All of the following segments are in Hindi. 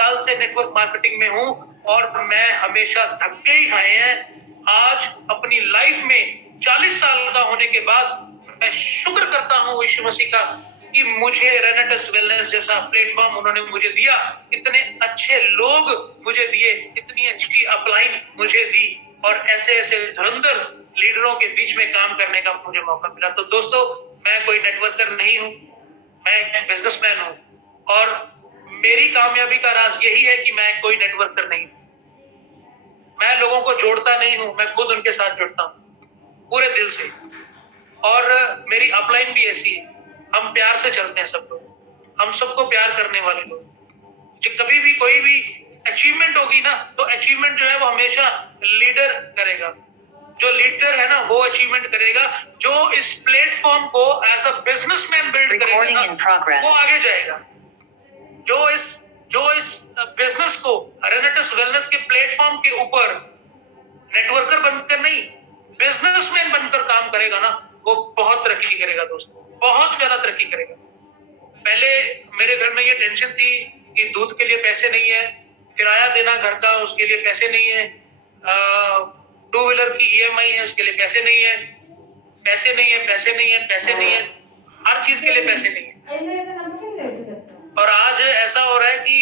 साल से नेटवर्क मार्केटिंग में हूं और मैं हमेशा धक्के ही खाए हैं। आज अपनी लाइफ में 40 साल का होने के बाद मैं शुक्र करता हूं यीशु मसीह का कि मुझे रेनेटस वेलनेस जैसा प्लेटफॉर्म उन्होंने मुझे दिया, इतने अच्छे लोग मुझे दिए, इतनी अच्छी अपलाइन मुझे दी और ऐसे ऐसे धुरंधर लीडरों के बीच में काम करने का मुझे मौका मिला। तो दोस्तों, मैं कोई नेटवर्कर नहीं हूं, मैं एक बिजनेसमैन हूं और मेरी कामयाबी का राज यही है कि मैं कोई नेटवर्कर नहीं हूं। मैं लोगों को जोड़ता नहीं हूं, मैं खुद उनके साथ जुड़ता हूं पूरे दिल से। और मेरी अपलाइन भी ऐसी है, हम प्यार से चलते हैं सब लोग, हम सबको प्यार करने वाले लोग। जब कभी भी कोई भी अचीवमेंट होगी ना, तो अचीवमेंट जो है वो हमेशा लीडर करेगा। जो लीडर है ना वो अचीवमेंट करेगा, जो इस प्लेटफॉर्म को एज अ बिजनेसमैन बिल्ड करेगा ना, वो आगे जाएगा। जो इस बिजनेस को रेनेटस वेलनेस के प्लेटफॉर्म के ऊपर नेटवर्कर बनकर नहीं, बिजनेसमैन बनकर काम करेगा ना, वो बहुत तरक्की करेगा दोस्तों, बहुत ज्यादा तरक्की करेगा। पहले मेरे घर में ये टेंशन थी कि दूध के लिए पैसे नहीं है, किराया देना घर का उसके लिए पैसे नहीं है, 2 व्हीलर की EMI है उसके लिए पैसे नहीं है, पैसे नहीं है, पैसे नहीं है, पैसे नहीं है, हर चीज के लिए पैसे नहीं है। और आज ऐसा हो रहा है कि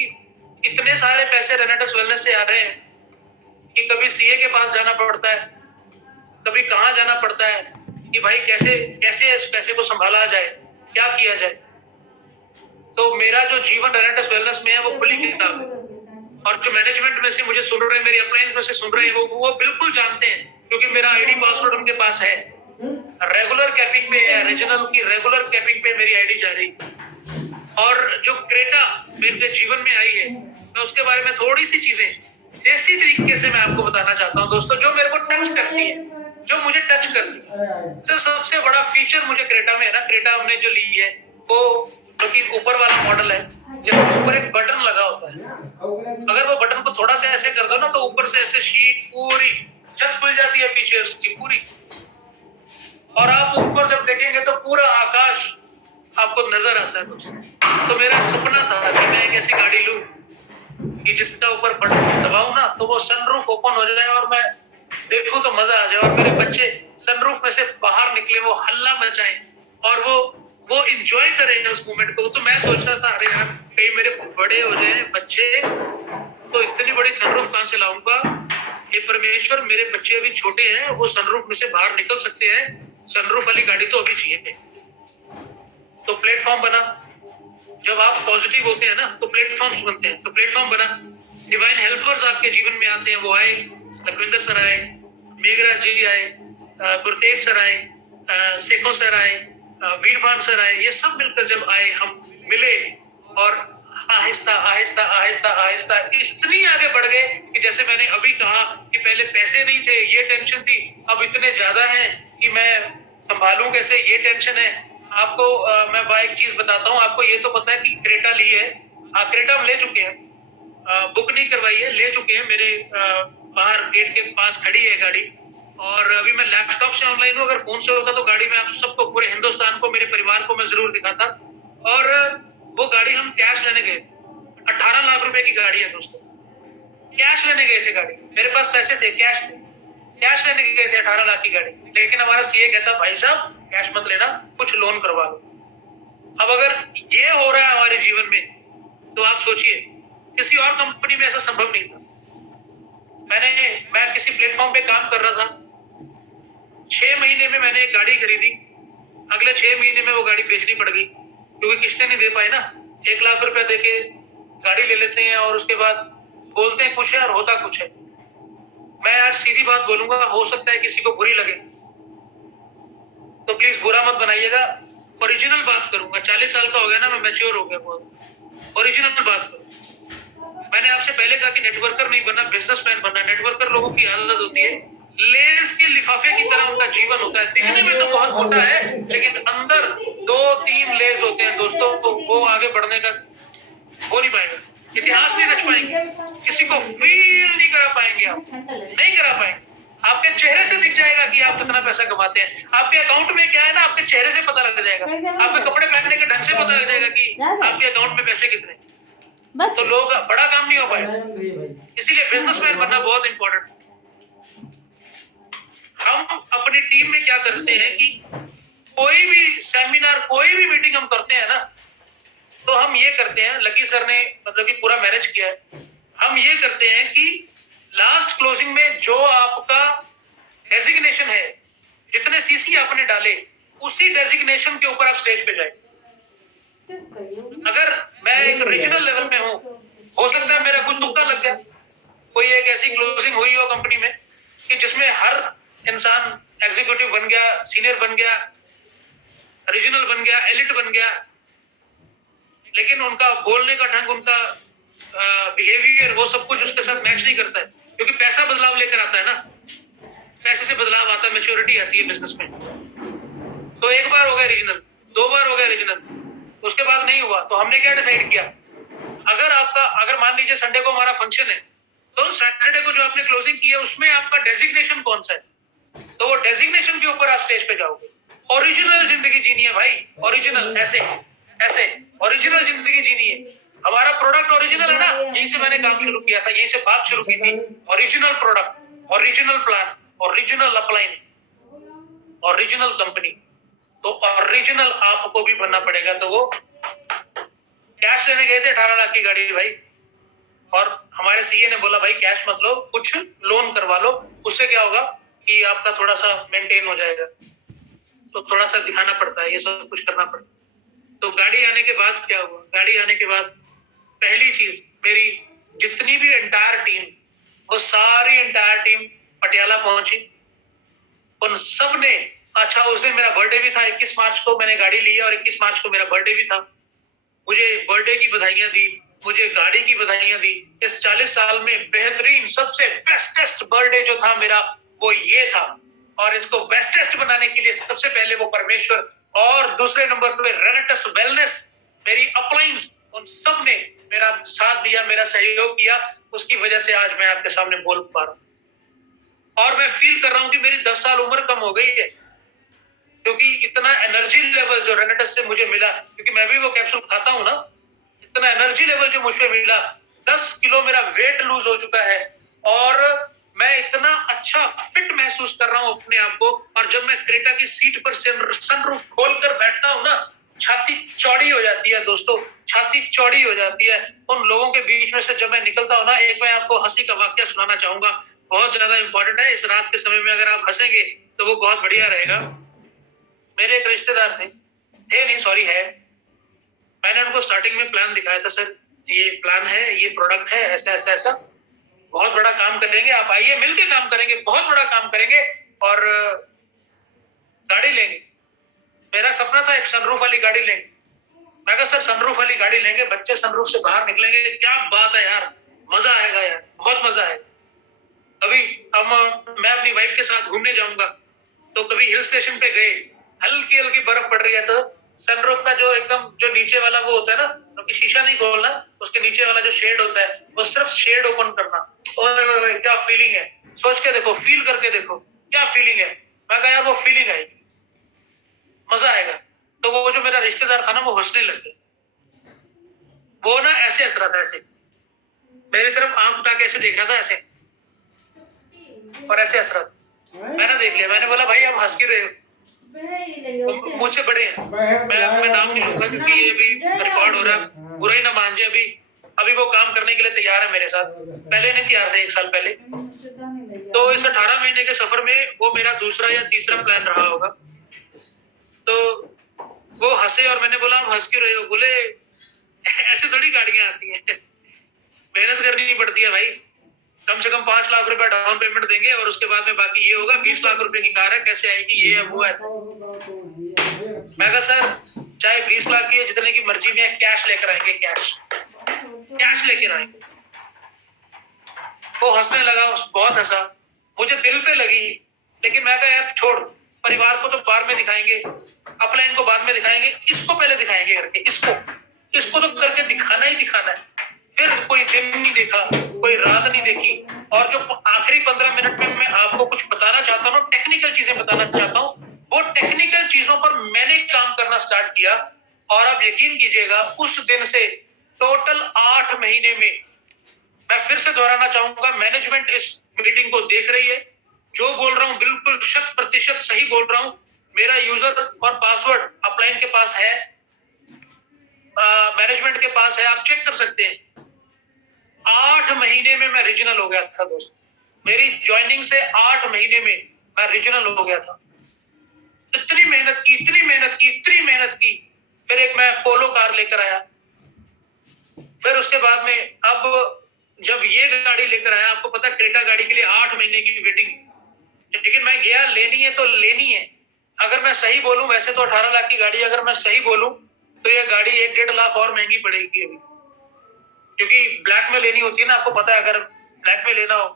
इतने सारे पैसे रेनेटस वेलनेस से आ रहे हैं कि कभी CA के पास जाना पड़ता है, कभी कहाँ जाना पड़ता है कि भाई कैसे कैसे इस पैसे को संभाला जाए, क्या किया जाए। तो मेरा जो जीवन रेनेटस वेलनेस में है वो खुली किताब है। और जो मैनेजमेंट में से मुझे सुन रहे हैं, मेरी अपलाइन में से सुन रहे हैं, वो बिल्कुल जानते हैं, क्योंकि मेरा ID पासवर्ड उनके पास है। रेगुलर कैपिंग पे है, रीजनल की रेगुलर कैपिंग पे मेरी ID जा रही। और जो क्रेटा मेरे जीवन में आई है, मैं उसके बारे में थोड़ी सी चीजें देसी तरीके से मैं आपको बताना चाहता हूँ दोस्तों, जो मेरे को टच करती है, जो मुझे टच करती है। तो सबसे बड़ा फीचर मुझे क्रेटा में है ना, क्रेटा हमने जो ली है वो क्योंकि ऊपर वाला मॉडल है, जब ऊपर एक बटन लगा होता है, अगर वो बटन को थोड़ा सा ऐसे कर दो ना, तो ऊपर से ऐसे शीट पूरी छत खुल जाती है पीछे उसकी पूरी, और आप ऊपर जब देखेंगे तो पूरा आकाश आपको नजर आता है दोस्तों। तो मेरा सपना था कि मैं एक ऐसी गाड़ी लूं कि जिसका ऊपर बटन दबाऊं ना तो वो सनरूफ ओपन हो जाए और मैं देखूं तो मजा आ जाए, और मेरे बच्चे सनरूफ में से बाहर निकले, वो हल्ला मचाएं और वो एंजॉय करेंगे उस मोमेंट को। तो मैं सोच रहा था, अरे यार कहीं मेरे बड़े हो जाए बच्चे तो इतनी बड़ी सनरूफ कहां से लाऊंगा। ये परमेश्वर, मेरे बच्चे अभी छोटे हैं, वो सनरूफ में से बाहर निकल सकते हैं, सनरूफ वाली गाड़ी तो अभी चाहिए। तो प्लेटफॉर्म बना, जब आप पॉजिटिव होते हैं ना तो प्लेटफॉर्म्स बनते हैं, तो प्लेटफॉर्म बना, डिवाइन हेल्पर्स आपके जीवन में आते हैं, वो आए, लखविंदर सर आए, मेघराज जी आए, गुरतेज सर आए, शेखो सर आए, वीरभान सर आए, ये सब मिलकर जब आए, हम मिले और आहिस्ता आहिस्ता आहिस्ता आहिस्ता इतनी आगे बढ़ गए कि जैसे मैंने अभी कहा कि पहले पैसे नहीं थे, ये टेंशन थी, अब इतने ज्यादा है कि मैं संभालूं कैसे, ये टेंशन है। आपको मैं एक चीज बताता हूँ, आपको ये तो पता है कि क्रेटा ली है, क्रेटा हम ले चुके हैं, बुक नहीं करवाई है, ले चुके हैं, मेरे बाहर गेट के पास खड़ी है गाड़ी। और अभी मैं लैपटॉप से ऑनलाइन हूँ, अगर फोन से होता तो गाड़ी में आप सबको, पूरे हिंदुस्तान को, मेरे परिवार को मैं जरूर दिखाता। और वो गाड़ी हम कैश लेने गए थे, 18 लाख रुपए की गाड़ी है दोस्तों, कैश लेने गए थे गाड़ी, मेरे पास पैसे थे, कैश थे, कैश लेने गए थे 18 लाख की गाड़ी। लेकिन हमारा CA कहता, भाई साहब कैश मत लेना, कुछ लोन करवा लो। अब अगर ये हो रहा है हमारे जीवन में तो आप सोचिए, किसी और कंपनी में ऐसा संभव नहीं था। मैं किसी प्लेटफॉर्म पे काम कर रहा था, 6 महीने में मैंने एक गाड़ी खरीदी, अगले 6 महीने में वो गाड़ी बेचनी पड़ गई, क्योंकि किस्तें नहीं दे पाए ना। 1 लाख रुपया देके गाड़ी ले लेते हैं और उसके बाद बोलते हैं कुछ है और होता कुछ है। मैं आज सीधी बात बोलूंगा, हो सकता है किसी को बुरी लगे तो प्लीज बुरा मत बनाइएगा, ओरिजिनल बात करूंगा। 40 साल का हो गया ना, मैं मैच्योर हो गया बहुत, ओरिजिनल बात करूं। मैंने आपसे पहले कहा कि नेटवर्कर नहीं बनना, बिजनेसमैन बनना। नेटवर्कर लोगों की आदत होती है, लेज के लिफाफे की तरह उनका जीवन होता है, दिखने में तो बहुत मोटा है लेकिन अंदर 2-3 लेज होते हैं दोस्तों, तो वो आगे बढ़ने का हो नहीं पाएगा, इतिहास नहीं रच पाएंगे, किसी को फील नहीं करा पाएंगे, आप नहीं करा पाएंगे। आपके चेहरे से दिख जाएगा कि आप कितना पैसा कमाते हैं, आपके अकाउंट में क्या है ना, आपके चेहरे से पता लग जाएगा, आपके कपड़े पहनने के ढंग से पता लग जाएगा कि आपके अकाउंट में पैसे कितने। तो लोग बड़ा काम नहीं हो पाएगा। इसीलिए बिजनेसमैन बनना बहुत इंपॉर्टेंट। हम अपनी टीम में क्या करते हैं कि कोई भी सेमिनार, कोई भी मीटिंग हम करते हैं ना, तो हम ये करते हैं, लकी सर ने मतलब कि पूरा मैनेज किया है, हम ये करते हैं कि लास्ट क्लोजिंग में जो आपका डेजिग्नेशन है, जितने सीसी आपने डाले, उसी डेजिग्नेशन के ऊपर आप स्टेज पे जाए। अगर मैं एक रीजनल लेवल में हूं, हो सकता है मेरा कुछ तुक्का लग गया, कोई एक ऐसी क्लोजिंग हुई हो कंपनी में कि जिसमें हर इंसान एग्जीक्यूटिव बन गया, सीनियर बन गया, रीजनल बन गया, एलिट बन गया, लेकिन उनका बोलने का ढंग, उनका बिहेवियर, वो सब कुछ उसके साथ मैच नहीं करता है, क्योंकि पैसा बदलाव लेकर आता है ना, पैसे से बदलाव आता है, मैच्योरिटी आती है बिजनेस में। तो एक बार हो गया रीजनल, 2 बार हो गया रीजनल, उसके बाद नहीं हुआ, तो हमने क्या डिसाइड किया, अगर मान लीजिए संडे को हमारा फंक्शन है, तो सैटरडे को जो आपने क्लोजिंग की है उसमें आपका डेजिग्नेशन कौन सा है, तो वो डेजिग्नेशन के ऊपर आप स्टेज पे जाओगे। ओरिजिनल जिंदगी जीनी है भाई, ओरिजिनल, ऐसे ऐसे ओरिजिनल जिंदगी जीनी है। हमारा प्रोडक्ट ओरिजिनल है ना, यहीं से मैंने काम शुरू किया था, यहीं से बात शुरू की थी। Original product, original plan, original upline, original company. तो ओरिजिनल आपको भी बनना पड़ेगा। तो वो कैश लेने गए थे 18 लाख की गाड़ी भाई, और हमारे सीए ने बोला भाई कैश मत लो, कुछ लोन करवा लो, उससे क्या होगा कि आपका थोड़ा सा मेंटेन हो जाएगा। तो थोड़ा सा दिखाना पड़ता है, ये सब कुछ करना पड़ता है। तो गाड़ी आने के बाद क्या हुआ, गाड़ी आने के बाद पहली चीज, मेरी जितनी भी एंटायर टीम, वो सारी एंटायर टीम पटियाला पहुंची। उन सब ने, अच्छा उस दिन मेरा बर्थडे भी था, 21 मार्च को मैंने गाड़ी ली है और 21 मार्च को मेरा बर्थडे भी था। मुझे बर्थडे की बधाइयां दी, मुझे गाड़ी की बधाइयां दी। इस 40 साल में बेहतरीन, सबसे बेस्टेस्ट बर्थडे जो था मेरा, वो ये था। और इसको बेस्टेस्ट बनाने के लिए सबसे पहले वो परमेश्वर, और दूसरे नंबर पे रेनेटस वेलनेस, मेरी अपलाइंस, उन सब ने मेरा साथ दिया, मेरा सहयोग किया। उसकी वजह से आज मैं आपके सामने बोल पा रहा हूं। और मैं फील कर रहा हूं कि मेरी 10 साल उम्र कम हो गई है, क्योंकि इतना एनर्जी लेवल जो रेनेटस से मुझे मिला, क्योंकि मैं भी वो कैप्सूल खाता हूं ना, इतना एनर्जी लेवल जो मुझे मिला, 10 किलो मेरा वेट लूज हो चुका है, और मैं इतना अच्छा फिट महसूस कर रहा हूं अपने आप को। और जब मैं क्रेटा की सीट पर सनरूफ खोलकर बैठता हूं ना, छाती चौड़ी हो जाती है दोस्तों, छाती चौड़ी हो जाती है। उन लोगों के बीच में से जब मैं निकलता हूं ना, एक मैं आपको हंसी का वाकया सुनाना चाहूंगा, बहुत ज्यादा इंपॉर्टेंट है। इस रात के समय में अगर आप हंसेंगे तो वो बहुत बढ़िया रहेगा। मेरे एक रिश्तेदार थे नहीं, सॉरी है, मैंने उनको स्टार्टिंग में प्लान दिखाया था, सर ये प्लान है, ये प्रोडक्ट है, ऐसा ऐसा ऐसा, बहुत बड़ा काम करेंगे, आप आइए मिलके काम करेंगे, बहुत बड़ा काम करेंगे और गाड़ी लेंगे। मेरा सपना था एक सनरूफ वाली गाड़ी लेंगे। मैं कहा सर सनरूफ वाली गाड़ी लेंगे, बच्चे सनरूफ से बाहर निकलेंगे, क्या बात है यार, मजा आएगा यार, बहुत मजा आएगा। कभी मैं अपनी वाइफ के साथ घूमने जाऊंगा, तो कभी हिल स्टेशन पे गए, हल्की हल्की बर्फ पड़ रही है, तो सनरूफ का जो एकदम जो नीचे वाला वो होता है ना, क्योंकि शीशा नहीं खोलना, उसके नीचे वाला जो शेड होता है, वो सिर्फ शेड ओपन करना, ओए क्या फीलिंग है, सोच के देखो, फील करके देखो क्या फीलिंग है। मैं कहा यार वो फीलिंग आई, मजा आएगा। तो वो जो मेरा रिश्तेदार था ना, वो हंसने लग गया। वो ना ऐसे हंस रहा था, ऐसे मेरी तरफ आंख उठा के ऐसे देख रहा था, ऐसे और ऐसे हंस रहा था। मैंने देख लिया, मैंने बोला भाई आप हंस क्यों रहे हो, मुझसे बड़े हैं, मैं नाम नहीं लूंगा क्योंकि ये भी रिकॉर्ड हो रहा है, बुरा ही ना मान जाए। अभी वो काम करने के लिए तैयार है मेरे साथ, पहले नहीं तैयार थे 1 साल पहले। तो इस 18 महीने के सफर में वो मेरा दूसरा या तीसरा प्लान रहा होगा। तो वो हंसे और मैंने बोला आप हंस क्यों रहे हो, बोले ऐसे थोड़ी गाड़ियां आती हैं, मेहनत करनी पड़ती है भाई, कम से कम 5 लाख रुपए डाउन पेमेंट देंगे और उसके बाद में बाकी ये होगा, 20 लाख रुपए की कार है, कैसे आएगी, ये है वो ऐसे। मैं कहा सर चाहे 20 लाख की है, जितने की मर्जी में, कैश लेकर आएंगे, कैश लेकर आएंगे। वो हंसने लगा, बहुत हंसा, मुझे दिल पे लगी, लेकिन मैं कहा यार छोड़, परिवार को तो बाद में दिखाएंगे, अपलाइन को बाद में दिखाएंगे, इसको पहले दिखाएंगे करके, इसको तो करके दिखाना ही दिखाना है। फिर कोई दिन नहीं देखा, कोई रात नहीं देखी, और जो आखिरी 15 मिनट में मैं आपको कुछ बताना चाहता हूँ, टेक्निकल चीजें बताना चाहता हूँ, वो टेक्निकल चीजों पर मैंने काम करना स्टार्ट किया। और आप यकीन कीजिएगा, उस दिन से टोटल 8 महीने में, मैं फिर से दोहराना चाहूंगा, मैनेजमेंट इस मीटिंग को देख रही है, जो बोल रहा हूं बिल्कुल 100% सही बोल रहा हूं। मेरा यूजर और पासवर्ड अपलाइन के पास है, मैनेजमेंट के पास है, आप चेक कर सकते हैं। 8 महीने में मैं रीजनल हो गया था दोस्त, मेरी ज्वाइनिंग से 8 महीने में मैं रीजनल हो गया था। इतनी मेहनत की, इतनी मेहनत की, इतनी मेहनत की। फिर एक मैं पोलो कार लेकर आया, फिर उसके बाद में अब जब ये गाड़ी लेकर आया, आपको पता क्रेटा गाड़ी के लिए 8 महीने की वेटिंग, लेकिन मैं गया, लेनी है तो लेनी है। अगर मैं सही बोलूं, वैसे तो 18 लाख की गाड़ी, अगर मैं सही बोलूं तो ये गाड़ी 1-1.5 लाख और महंगी पड़ेगी अभी, क्योंकि ब्लैक में लेनी होती है ना, आपको पता है। अगर ब्लैक में लेना हो,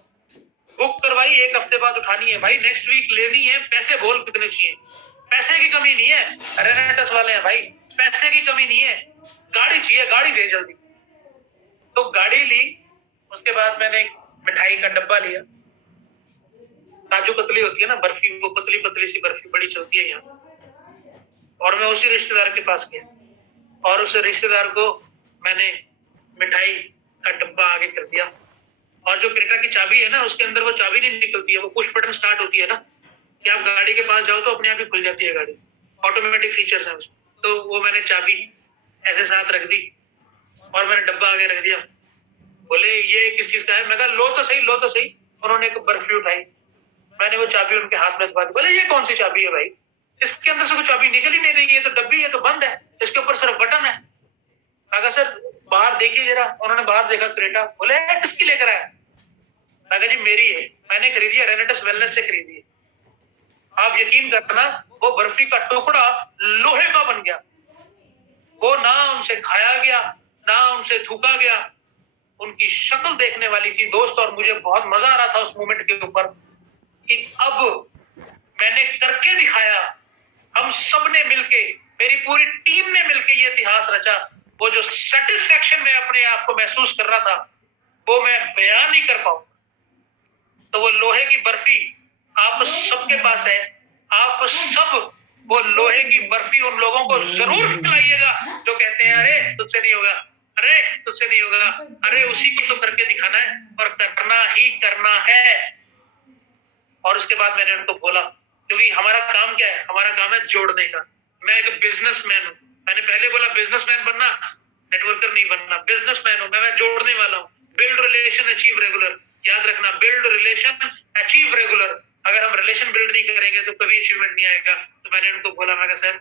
बुक करवाई, 1 हफ्ते बाद उठानी है भाई, नेक्स्ट वीक लेनी है। पैसे बोल कितने चाहिए, पैसे की कमी नहीं है, रेनेटस वाले हैं भाई, पैसे की कमी नहीं है, गाड़ी चाहिए, गाड़ी दे जल्दी। तो गाड़ी ली, उसके बाद मैंने एक मिठाई का डब्बा लिया, काजू कतली होती है ना बर्फी, वो पतली पतली सी बर्फी बड़ी चलती है यहाँ, और मैं उसी रिश्तेदार के पास गया, और उस रिश्तेदार को मैंने मिठाई का डब्बा आगे कर दिया। और जो क्रेटा की चाबी है ना, उसके अंदर वो चाबी नहीं निकलती है, वो पुश बटन स्टार्ट होती है ना, कि आप गाड़ी के पास जाओ तो अपने आप ही खुल जाती है गाड़ी, ऑटोमेटिक फीचर्स है उसमें। तो वो मैंने चाबी ऐसे साथ रख दी और मैंने डब्बा आगे रख दिया। बोले ये किस चीज का है? मैं कहा लो तो सही, लो तो सही। उन्होंने एक बर्फी उठाई, मैंने वो चाबी उनके हाथ में दबा दी। बोले ये कौन सी चाबी है भाई, इसके अंदर से कोई चाबी निकल ही नहीं रही है, तो डब्बी है तो बंद है, इसके ऊपर सिर्फ बटन है। मैं कहा सर बाहर देखिए जरा। उन्होंने बाहर देखा क्रेटा, बोले किसकी लेकर आया? मैं कहा जी मेरी है, मैंने खरीदी है, रेनेटस वेलनेस से खरीदी है। आप यकीन करना, वो बर्फी का टुकड़ा लोहे का बन गया, वो ना उनसे खाया गया, ना उनसे थूका गया। उनकी शक्ल देखने वाली थी दोस्त, और मुझे बहुत मजा आ रहा था उस मोमेंट के ऊपर कि अब मैंने करके दिखाया। हम सब ने मिलके, मेरी पूरी टीम ने मिलके ये इतिहास रचा। वो जो सेटिस्फेक्शन में अपने आप को महसूस कर रहा था, वो मैं बयान नहीं कर पाऊं। तो वो लोहे की बर्फी आप सबके पास है, आप सब वो लोहे की बर्फी उन लोगों को जरूर खिलाइएगा जो कहते हैं अरे तुझसे नहीं होगा, अरे तुझसे नहीं होगा, अरे उसी को तो करके दिखाना है और करना ही करना है। और उसके बाद मैंने उनको बोला, क्योंकि हमारा काम क्या है, हमारा काम है जोड़ने का। मैं एक बिजनेसमैन हूँ, मैंने पहले बोला बिजनेसमैन बनना, नेटवर्कर नहीं बनना, बिजनेसमैन हूँ मैं जोड़ने वाला हूँ। बिल्ड रिलेशन अचीव रेगुलर, याद रखना, बिल्ड रिलेशन अचीव रेगुलर। अगर हम रिलेशन बिल्ड नहीं करेंगे तो कभी अचीवमेंट नहीं आएगा। तो मैंने उनको बोला, मैं सर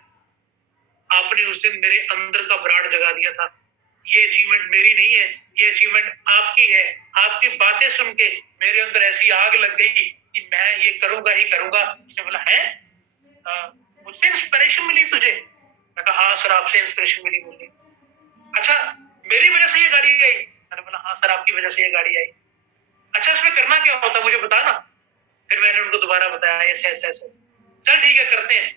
आपने उस दिन मेरे अंदर का ब्राड जगा दिया था, ये अचीवमेंट मेरी नहीं है, ये अचीवमेंट आपकी है। आपकी बातें सुन के मेरे अंदर ऐसी आग लग गई कि मैं ये करूंगा ही करूंगा। उसने बोला है मुझसे इंस्पिरेशन मिली तुझे? मैं कहा हाँ सर आपसे इंस्पिरेशन मिली मुझे। अच्छा मेरी वजह से ये गाड़ी आई? मैंने बोला हाँ सर आपकी वजह से ये गाड़ी आई। अच्छा इसमें करना क्या होता मुझे बता ना। फिर मैंने उनको दोबारा बताया ऐसे ऐसे ऐसे। चल ठीक है करते हैं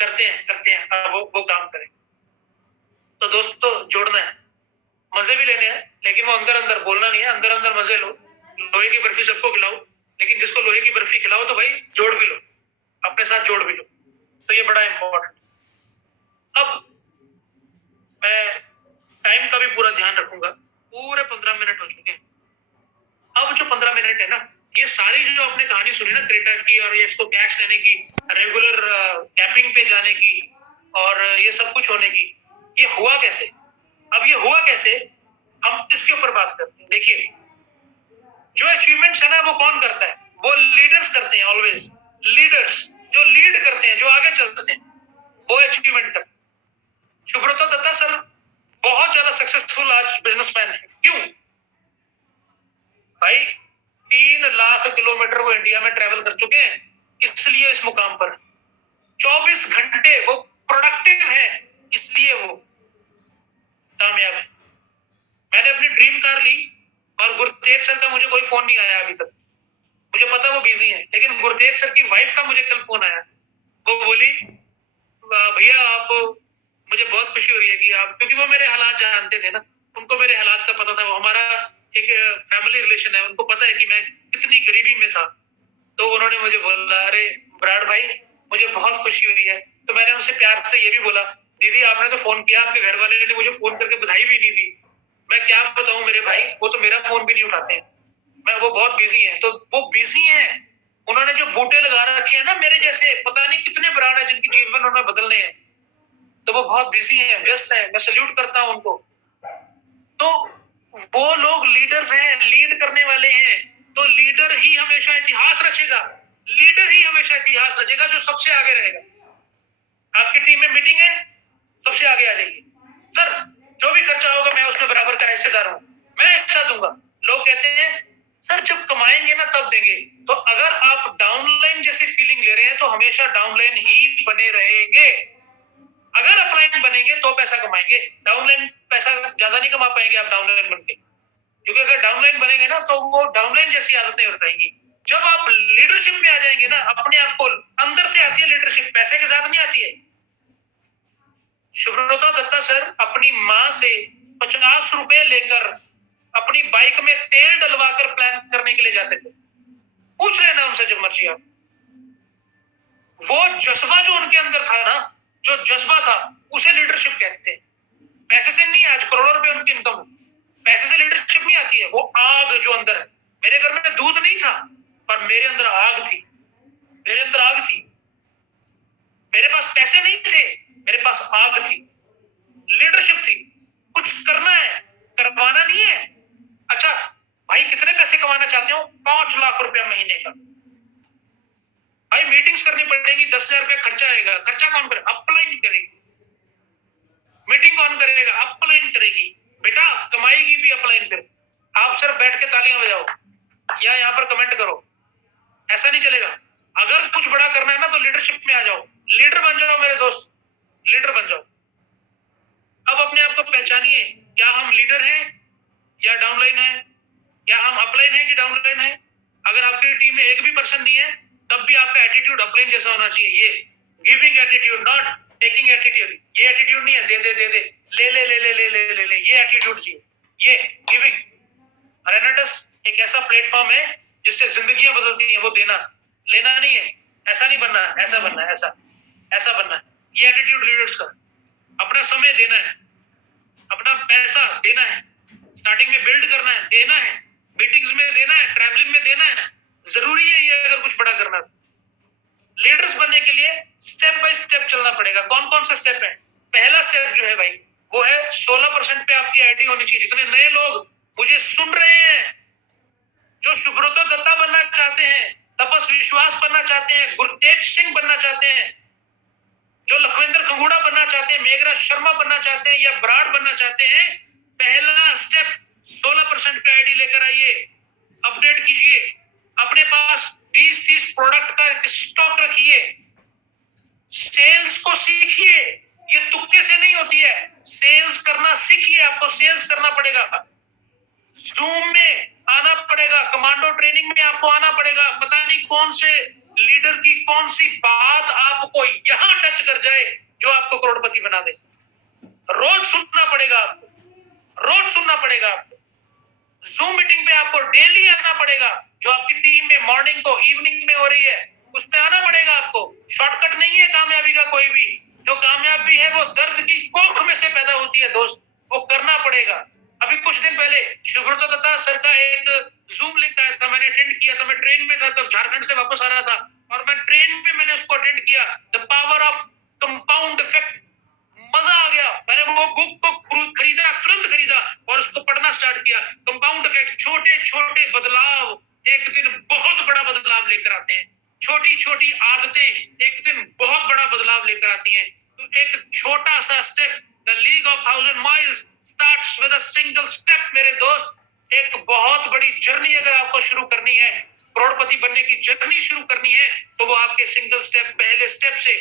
करते हैं करते हैं, अब वो काम करें। तो दोस्तों जोड़ना है, मजे भी लेने हैं, लेकिन वो अंदर अंदर बोलना नहीं है, अंदर अंदर मजे लो। लोहे की बर्फी सबको खिलाओ, लेकिन जिसको लोहे की बर्फी खिलाओ तो भाई जोड़ भी लो, अपने साथ जोड़ भी लो। तो ये बड़ा इंपॉर्टेंट। अब मैं टाइम का भी पूरा ध्यान रखूंगा। पूरे 15 मिनट हो चुके हैं। अब जो 15 मिनट है ना, ये सारी जो आपने कहानी सुनी ना क्रेटा की, और ये इसको कैश लेने की, रेगुलर कैपिंग पे जाने की, और ये सब कुछ होने की, ये हुआ कैसे? अब ये हुआ कैसे, हम इसके ऊपर बात करते हैं। देखिए जो अचीवमेंट्स है ना, वो कौन करता है? वो लीडर्स करते हैं। ऑलवेज लीडर्स जो लीड करते हैं, जो आगे चलते हैं, वो अचीवमेंट करते हैं। सुब्रतो दत्ता सर बहुत ज्यादा सक्सेसफुल आज बिजनेसमैन है। क्यों भाई? 3 लाख किलोमीटर वो इंडिया में ट्रेवल कर चुके हैं, इसलिए इस मुकाम पर 24 घंटे वो प्रोडक्टिव है, इसलिए वो कामयाब है। मैंने अपनी ड्रीम कार ली और गुरतेज सर का मुझे कोई फोन नहीं आया अभी तक। मुझे पता वो बिजी है, लेकिन गुरतेज सर की वाइफ का मुझे कल फोन आया। वो बोली भैया आप, मुझे बहुत खुशी हो रही है कि आप, क्योंकि वो मेरे हालात जानते थे ना, उनको मेरे हालात का पता था। वो हमारा एक फैमिली रिलेशन है, उनको पता है कि मैं कितनी गरीबी में था। तो उन्होंने मुझे बोला अरे ब्राड भाई मुझे बहुत खुशी हुई है। तो मैंने उनसे प्यार से ये भी बोला, दीदी आपने तो फोन किया, आपके घर वाले ने मुझे फोन करके बधाई भी नहीं दी। मैं क्या बताऊं मेरे भाई, वो तो मेरा फोन भी नहीं उठाते हैं, वो बहुत बिजी हैं। तो वो बिजी हैं, उन्होंने जो बूटे लगा रखे हैं ना, मेरे जैसे पता नहीं कितने ब्रांड है जिनकी जीवन उन्होंने बदलने हैं, तो वो बहुत बिजी हैं, व्यस्त हैं, मैं सल्यूट करता हूं उनको। तो वो लोग लीडर्स हैं, लीड करने वाले हैं, तो लीडर ही हमेशा इतिहास रचेगा, लीडर ही हमेशा इतिहास रचेगा, जो सबसे आगे रहेगा। आपकी टीम में मीटिंग है, सबसे आगे आ जाइए, सर जो भी खर्चा होगा मैं उसमें बराबर का हिस्सेदार हूं, मैं हिस्सा दूंगा। लोग कहते हैं सर जब कमाएंगे ना तब देंगे, तो अगर आप डाउनलाइन जैसी फीलिंग ले रहे हैं तो हमेशा डाउनलाइन ही बने रहेंगे। अगर अपलाइन बनेंगे तो पैसा कमाएंगे, डाउनलाइन पैसा ज्यादा नहीं कमा पाएंगे आप डाउनलाइन बन के, क्योंकि अगर डाउनलाइन बनेंगे ना तो वो डाउनलाइन जैसी आदतें रहेंगी। जब आप लीडरशिप में आ जाएंगे ना, अपने आप को अंदर से आती है लीडरशिप, पैसे के साथ नहीं आती है। सुब्रता दत्ता सर अपनी मां से 50 रुपए लेकर अपनी बाइक में तेल डलवाकर प्लान करने के लिए जाते थे। पूछ लेना उनसे जब मर्जी आप। वो जज्बा जो उनके अंदर था ना, जो जज्बा था, उसे लीडरशिप कहते हैं। पैसे से नहीं, आज करोड़ों रुपए उनकी इनकम, पैसे से लीडरशिप नहीं आती है, वो आग जो अंदर है। मेरे घर में दूध नहीं था, पर मेरे अंदर आग थी, मेरे अंदर आग थी। मेरे पास पैसे नहीं थे, मेरे पास आग थी, लीडरशिप थी। कुछ करना है, करवाना नहीं है। अच्छा भाई कितने पैसे कमाना चाहते हो? 5 लाख रुपया महीने का। भाई मीटिंग्स करनी पड़ेगी, 10,000 रुपया खर्चा आएगा, खर्चा कौन करेगा? अपलाइन करेगी। मीटिंग कौन करेगा? अपलाइन करेगी। बेटा कमाएगी भी अपलाइन। फिर आप सिर्फ बैठ के तालियां बजाओ या यहाँ पर कमेंट करो, ऐसा नहीं चलेगा। अगर कुछ बड़ा करना है ना तो लीडरशिप में आ जाओ, लीडर बन जाओ मेरे दोस्त, लीडर बन जाओ। अब अपने आप को पहचानिए, क्या हम लीडर हैं या डाउनलाइन है? क्या हम अपलाइन है कि डाउनलाइन है? अगर आपकी टीम में एक भी पर्सन नहीं है, तब भी आपका एटीट्यूड अपलाइन जैसा होना चाहिए। ये giving attitude, not taking attitude. ये एटीट्यूड नहीं है दे दे दे दे, ले ले ले ले ले ले ले ले, ये एटीट्यूड चाहिए, ये गिविंग। रेनेटस एक ऐसा प्लेटफॉर्म है जिससे जिंदगियां बदलती हैं, वो देना लेना नहीं है। ऐसा नहीं बनना, ऐसा बनना है, ऐसा ऐसा बनना है। ये एटीट्यूड लीडर्स का। अपना समय देना है, अपना पैसा देना है, स्टार्टिंग में बिल्ड करना है, देना है, मीटिंग्स में देना है, ट्रैवलिंग में देना है, जरूरी है ये अगर कुछ बड़ा करना है तो। लीडर्स बनने के लिए स्टेप बाय स्टेप चलना पड़ेगा। कौन कौन सा स्टेप है? पहला स्टेप जो है भाई, वो है 16% पे आपकी आईडी होनी चाहिए। जितने नए लोग मुझे सुन रहे हैं, जो सुब्रता दत्ता बनना चाहते हैं, तपस विश्वास बनना चाहते हैं, गुरतेज सिंह बनना चाहते हैं, जो लखविंदर खंगूड़ा बनना चाहते हैं, मेघराज शर्मा बनना चाहते हैं या ब्राड बनना चाहते हैं, पहला स्टेप 16% पे आईडी लेकर आइए, अपडेट कीजिए, अपने पास 20-30 प्रोडक्ट का स्टॉक रखिए, सेल्स को सीखिए। ये तुक्के से नहीं होती है, सेल्स करना सीखिए, आपको सेल्स करना पड़ेगा। जूम में आना पड़ेगा, कमांडो ट्रेनिंग में आपको आना पड़ेगा। पता नहीं कौन से लीडर की कौन सी बात आपको यहां टच कर जाए जो आपको करोड़पति बना दे। रोज सुनना पड़ेगा आपको, रोज सुनना पड़ेगा आपको। जूम मीटिंग पे आपको डेली आना पड़ेगा, जो आपकी टीम में मॉर्निंग को इवनिंग में हो रही है उस पे आना पड़ेगा आपको। शॉर्टकट नहीं है कामयाबी का कोई भी। जो कामयाबी है वो दर्द की कोख में से पैदा होती है दोस्त, वो करना पड़ेगा। अभी कुछ दिन पहले सुब्रता दत्ता सर का एक जूम लिंक आया था, मैंने अटेंड किया था। मैं ट्रेन में था तब, झारखंड से वापस आ रहा था, और मैं ट्रेन में मैंने उसको अटेंड किया। The power of compound effect, मजा आ गया। मैंने वो बुक को खरीदा, तुरंत खरीदा और उसको पढ़ना स्टार्ट किया। कंपाउंड इफेक्ट, छोटे छोटे बदलाव एक दिन बहुत बड़ा बदलाव लेकर आते हैं। छोटी छोटी आदतें एक दिन बहुत बड़ा बदलाव लेकर आती हैं। तो एक छोटा सा step, the league of 1000 miles starts with a single step. मेरे दोस्त, एक बहुत बड़ी जर्नी अगर आपको शुरू करनी है, करोड़पति बनने की जर्नी शुरू करनी है, तो वो आपके सिंगल स्टेप, पहले स्टेप से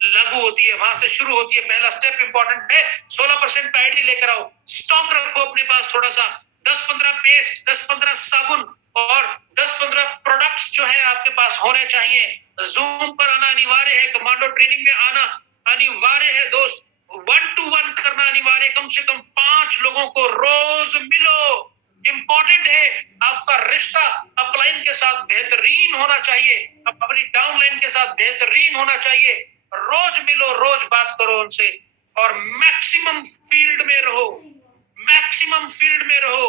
लागू होती है, वहां से शुरू होती है। पहला स्टेप इंपॉर्टेंट है, 16% आईडी लेकर आओ, स्टॉक रखो अपने पास थोड़ा सा, 10-15 पेस्ट, 10-15 साबुन और 10-15 प्रोडक्ट्स जो है आपके पास होने चाहिए। जूम पर आना अनिवार्य है, कमांडो ट्रेनिंग में आना अनिवार्य है दोस्त, 1-to-1 करना अनिवार्य, कम से कम 5 लोगों को रोज मिलो। इंपॉर्टेंट है, आपका रिश्ता अपलाइन के साथ बेहतरीन होना चाहिए, अपनी डाउनलाइन के साथ बेहतरीन होना चाहिए। रोज मिलो, रोज बात करो उनसे, और मैक्सिमम फील्ड में रहो, मैक्सिमम फील्ड में रहो।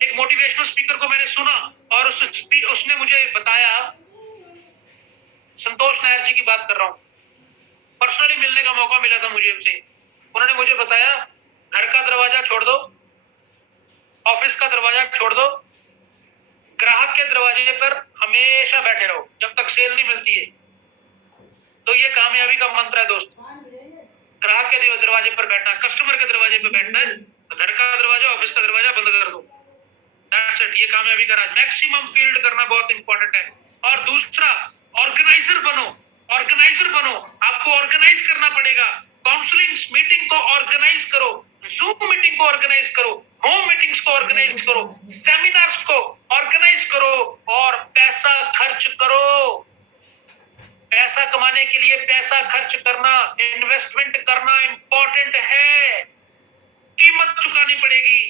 एक मोटिवेशनल स्पीकर को मैंने सुना और उसने मुझे बताया, संतोष नायर जी की बात कर रहा हूँ, पर्सनली मिलने का मौका मिला था मुझे उनसे। उन्होंने मुझे बताया, घर का दरवाजा छोड़ दो, ऑफिस का दरवाजा छोड़ दो, ग्राहक के दरवाजे पर हमेशा बैठे रहो जब तक सेल नहीं मिलती है। तो ये कामयाबी का मंत्र है दोस्त। ग्राहक के दरवाजे पर बैठना, कस्टमर के दरवाजे पर बैठना है। घर का दरवाजा, ऑफिस का दरवाजा बंद कर दो। That's it. ये कामयाबी का राज। मैक्सिमम फील्ड करना बहुत इंपॉर्टेंट है। और दूसरा, ऑर्गेनाइजर बनो। ऑर्गेनाइजर बनो, आपको ऑर्गेनाइज करना पड़ेगा। काउंसलिंग मीटिंग को ऑर्गेनाइज करो, जूम मीटिंग को ऑर्गेनाइज करो, होम मीटिंग्स को ऑर्गेनाइज करो, सेमिनार्स को ऑर्गेनाइज करो और पैसा खर्च करो। पैसा कमाने के लिए पैसा खर्च करना, इन्वेस्टमेंट करना इंपॉर्टेंट है। कीमत चुकानी पड़ेगी।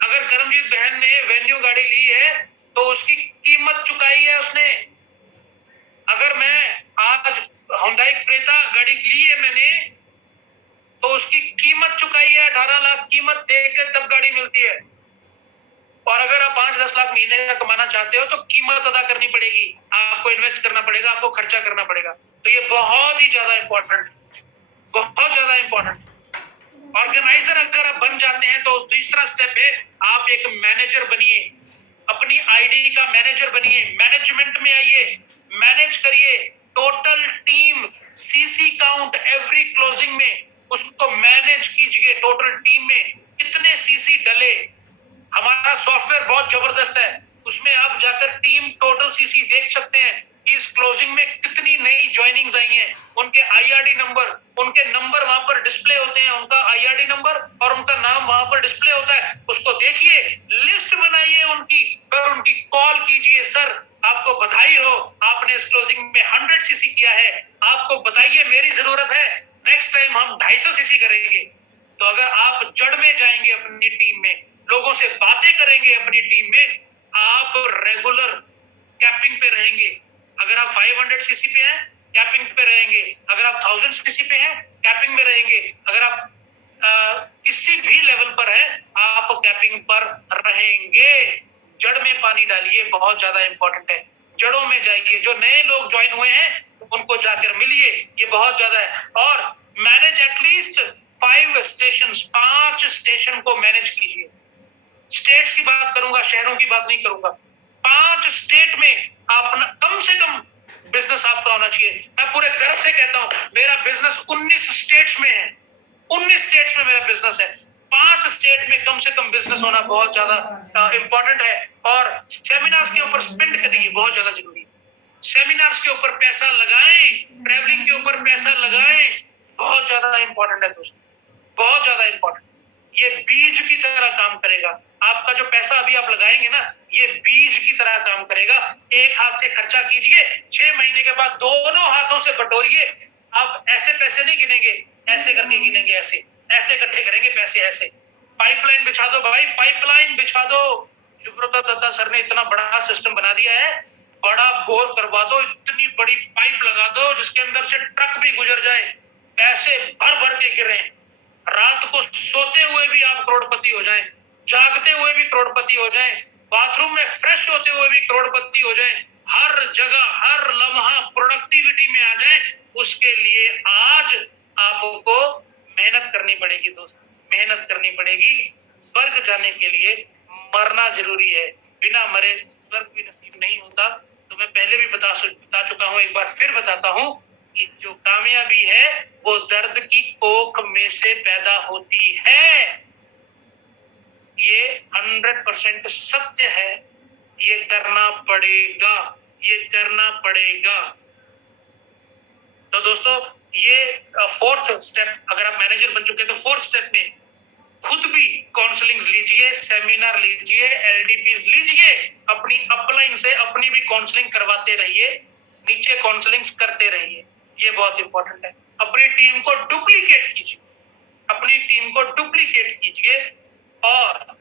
अगर करमजीत बहन ने वेन्यू गाड़ी ली है तो उसकी कीमत चुकाई है उसने। अगर मैं आज हुंडई क्रेटा गाड़ी ली है मैंने, तो उसकी कीमत चुकाई है। 18 लाख कीमत देकर तब गाड़ी मिलती है। और अगर आप 5-10 लाख महीने का कमाना चाहते हो तो कीमत अदा करनी पड़ेगी, आपको इन्वेस्ट करना पड़ेगा, आपको खर्चा करना पड़ेगा। तो ये बहुत ही ज्यादा इंपॉर्टेंट, बहुत ज्यादा इंपॉर्टेंट। ऑर्गेनाइजर अगर आप बन जाते हैं तो दूसरा स्टेप है, आप एक मैनेजर बनिए। अपनी आईडी का मैनेजर बनिए, मैनेजमेंट में आइए, मैनेज करिए total team. CC count every closing में उसको मैनेज कीजिए। टोटल टीम में कितने सीसी डले। हमारा सॉफ्टवेयर बहुत जबरदस्त है, उसमें आप जाकर टीम टोटल सीसी देख सकते हैं कि इस क्लोजिंग में कितनी नई ज्वाइनिंग्स आई हैं, उनके आईआरडी नंबर, उनके नंबर वहां पर डिस्प्ले होते हैं, उनका आईआरडी नंबर और उनका नाम वहां पर डिस्प्ले होता है। उसको देखिए, लिस्ट बनाइए उनकी, फिर उनकी कॉल कीजिए। सर आपको बधाई हो, आपने इस क्लोजिंग में 100 सीसी किया है, आपको बताइए मेरी जरूरत है, नेक्स्ट टाइम हम 250 सीसी करेंगे। तो अगर आप जड़ में जाएंगे अपनी टीम में, लोगों से बातें करेंगे अपनी टीम में, आप रेगुलर कैपिंग पे रहेंगे। अगर आप 500 सीसी पे हैं, कैपिंग पे रहेंगे। अगर आप 1000 सीसी पे हैं, कैपिंग में रहेंगे। अगर आप किसी भी लेवल पर है, आप कैपिंग पर रहेंगे। जड़ में पानी डालिए, बहुत ज्यादा इंपॉर्टेंट है। जड़ों में जाइए, जो नए लोग ज्वाइन हुए हैं उनको जाकर मिलिए, ये बहुत ज्यादा है। और मैनेज एटलीस्ट 5 स्टेशन, 5 स्टेशन को मैनेज कीजिए। स्टेट्स की बात करूंगा, शहरों की बात नहीं करूंगा। 5 स्टेट में आप कम से कम बिजनेस आपका होना चाहिए। मैं पूरे गर्व से कहता हूं, मेरा बिजनेस 19 स्टेट्स में है। 19 स्टेट्स में मेरा बिजनेस है। 5 स्टेट में कम से कम बिजनेस होना बहुत ज्यादा इंपॉर्टेंट है। और सेमिनार्स के ऊपर स्पेंड करनी बहुत ज्यादा जरूरी है। सेमिनार्स के ऊपर पैसा लगाएं, ट्रैवलिंग के ऊपर पैसा लगाएं, बहुत ज्यादा इंपॉर्टेंट है दोस्तों, बहुत ज्यादा इंपॉर्टेंट। ये बीज की तरह काम करेगा। आपका जो पैसा अभी आप लगाएंगे ना, ये बीज की तरह काम करेगा। एक हाथ से खर्चा कीजिए, 6 महीने के बाद दोनों हाथों से बटोरिए। आप ऐसे पैसे नहीं गिनेंगे, ऐसे करके गिनेंगे, ऐसे ऐसे इकट्ठे करेंगे पैसे, ऐसे। पाइपलाइन बिछा दो भाई, पाइपलाइन बिछा दो। सुब्रता दत्ता सर ने इतना बड़ा सिस्टम बना दिया है, बड़ा बोर करवा दो, इतनी बड़ी पाइप लगा दो जिसके अंदर से ट्रक भी गुजर जाए, पैसे भर भर के गिरे। रात को सोते हुए भी आप करोड़पति हो जाएं, जागते हुए भी करोड़पति हो जाएं, बाथरूम में फ्रेश होते हुए भी करोड़पति हो जाएं, हर जगह हर लम्हा प्रोडक्टिविटी में आ जाएं। उसके लिए आज आपको मेहनत करनी पड़ेगी दोस्त, मेहनत करनी पड़ेगी। स्वर्ग जाने के लिए मरना जरूरी है, बिना मरे स्वर्ग भी नसीब नहीं होता। तो मैं पहले भी बता चुका हूं, एक बार फिर बताता हूं कि जो कामयाबी है वो दर्द की कोख में से पैदा होती है। ये 100% सत्य है। ये करना पड़ेगा, ये करना पड़ेगा। तो दोस्तों, ये 4th स्टेप, अगर आप मैनेजर बन चुके हैं तो 4th स्टेप में खुद भी काउंसलिंग लीजिए, सेमिनार लीजिए, एलडीपीज लीजिए, अपनी अपलाइन से अपनी भी काउंसलिंग करवाते रहिए, नीचे काउंसलिंग करते रहिए। ये बहुत इंपॉर्टेंट है। अपनी टीम को डुप्लीकेट कीजिए, अपनी टीम को डुप्लीकेट कीजिए। और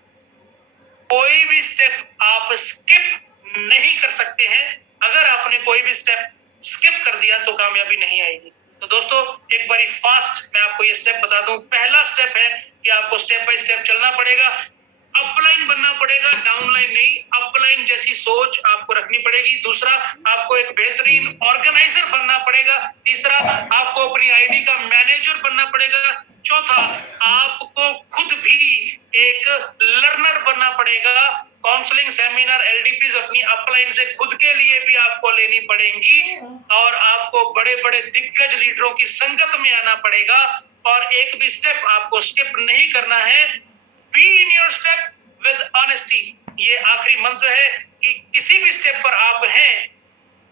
कोई भी स्टेप आप स्किप नहीं कर सकते हैं। अगर आपने कोई भी स्टेप स्किप कर दिया तो कामयाबी नहीं आएगी। तो दोस्तों एक बारी फास्ट मैं आपको ये स्टेप बता दूं। पहला स्टेप है कि आपको स्टेप बाय स्टेप चलना पड़ेगा, अपलाइन बनना पड़ेगा, डाउनलाइन नहीं। अपलाइन जैसी सोच आपको रखनी पड़ेगी। दूसरा, आपको एक बेहतरीन ऑर्गेनाइजर बनना पड़ेगा। तीसरा, आपको अपनी आईडी का मैनेजर बनना पड़ेगा। चौथा, आपको खुद भी एक लर्नर बनना पड़ेगा। काउंसलिंग, सेमिनार, एलडीपीज अपनी अपलाइन से खुद के लिए भी आपको लेनी पड़ेंगी और आपको बड़े बड़े दिग्गज लीडरों की संगत में आना पड़ेगा। और एक भी स्टेप आपको स्किप नहीं करना है। Be in your step with honesty, ये आखिरी मंत्र है कि किसी भी स्टेप पर आप हैं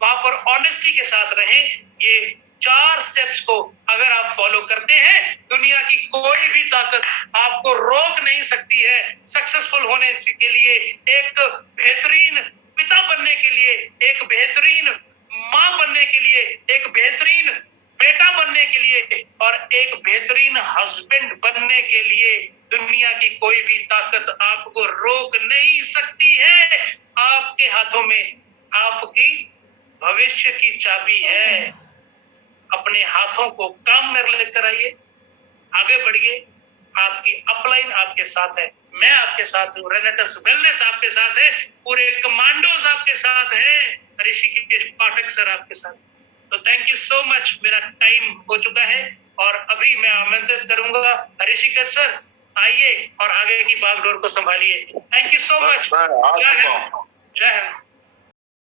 वहां पर ऑनेस्टी के साथ रहें। ये 4 स्टेप्स को अगर आप फॉलो करते हैं, दुनिया की कोई भी ताकत आपको रोक नहीं सकती है सक्सेसफुल होने के लिए, एक बेहतरीन पिता बनने के लिए, एक बेहतरीन मां बनने के लिए, एक बेहतरीन बेटा बनने के लिए और एक बेहतरीन हस्बैंड बनने के लिए। दुनिया की कोई भी ताकत आपको रोक नहीं सकती है। आपके हाथों में आपकी भविष्य की चाबी है। अपने हाथों को काम में लेकर आइए, आगे बढ़िए। आपकी अपलाइन आपके साथ है, मैं आपके साथ हूँ, रेनेटस वेलनेस आपके साथ है, पूरे कमांडोज आपके साथ हैं, ऋषिकेश पाठक सर आपके साथ। तो थैंक यू सो मच। मेरा टाइम हो चुका है और अभी मैं आमंत्रित करूंगा ऋषिकेश सर, आइए और आगे की बागडोर को संभालिए। Thank you so much. जय हिंद, जय हिंद।